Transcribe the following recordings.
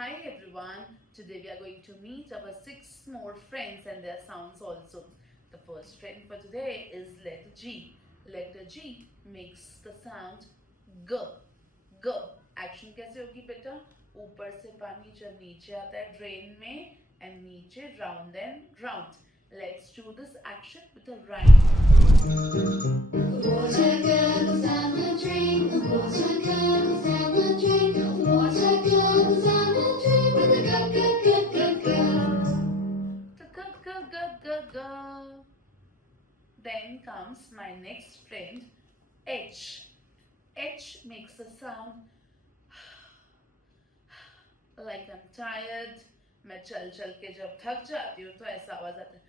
Hi everyone, today we are going to meet our 6 more friends and their sounds also. The first friend for today is letter G. Letter G makes the sound G. G. Action कैसे होगी बेटा? ऊपर से पानी जब नीचे आता है ड्रेन में and नीचे round and round. Let's do this action with a rhyme. The water goes down the drain, the water goes down the drain, the water goes down the drain with a go, go, go, go, go. The go, go, go, go, go. Then comes my next friend, H. H makes a sound like I'm tired. मैं चल चल के जब थक जाती हूँ तो ऐसा आवाज आता है.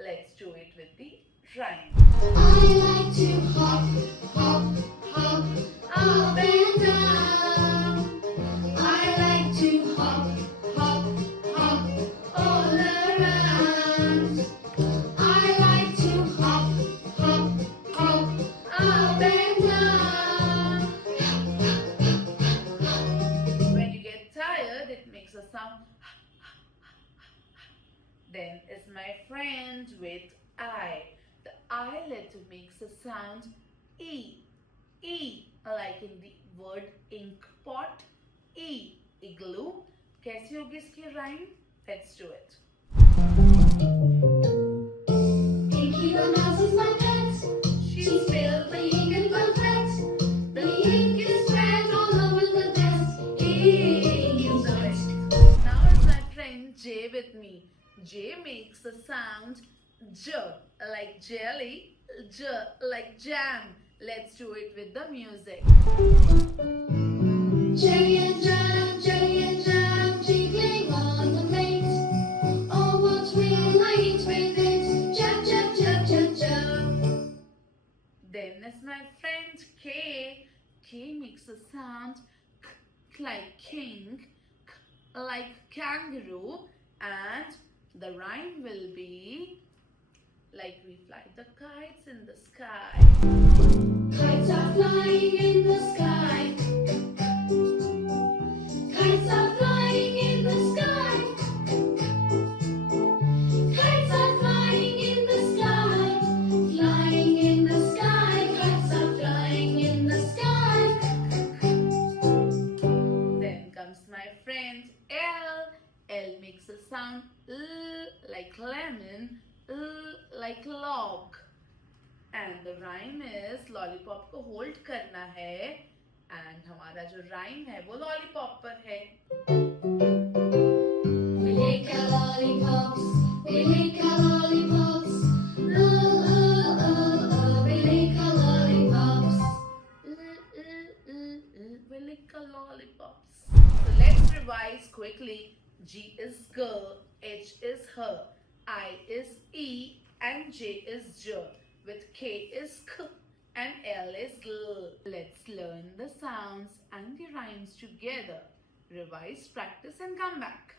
Let's do it with the rhyme. I like to hop, hop, hop, up and down. I like to hop, hop, hop, all around. I like to hop, hop, hop, up and down. When you get tired, it makes a sound. Then is my friend with I. The I letter makes a sound E. E, like in the word ink pot. E, igloo. कैसी होगी इसकी rhyme? Let's do it. Inky the mouse is my pet. She spilled the ink in my pet. The ink is spread all over the desk. You know it. Now is my friend J with me. J makes the sound J, like jelly, J, like jam. Let's do it with the music. Jelly and jam, jiggling on the plate. Oh, what will I eat with it? Jam, jam, jam, jam, jam. Then is my friend K. K makes a sound like king, like kangaroo, and the rhyme will be like we fly the kites in the sky. Kites are flying in the sky. Kites are flying in the sky. Kites are flying in the sky. Flying in the sky. Kites are flying in the sky. Then comes my friend L. L makes a sound L like lemon, L like log. And the rhyme is lollipop को hold करना है. And हमारा जो rhyme है वो lollipop पर है. We lick our lollipops. We lick our lollipops. Oh, oh, oh, oh. We lick our lollipops. We lick our lollipops. So let's revise quickly. G is girl, H is her, I is E, and J is J. With K is K and L is L. Let's learn the sounds and the rhymes together. Revise, practice and come back.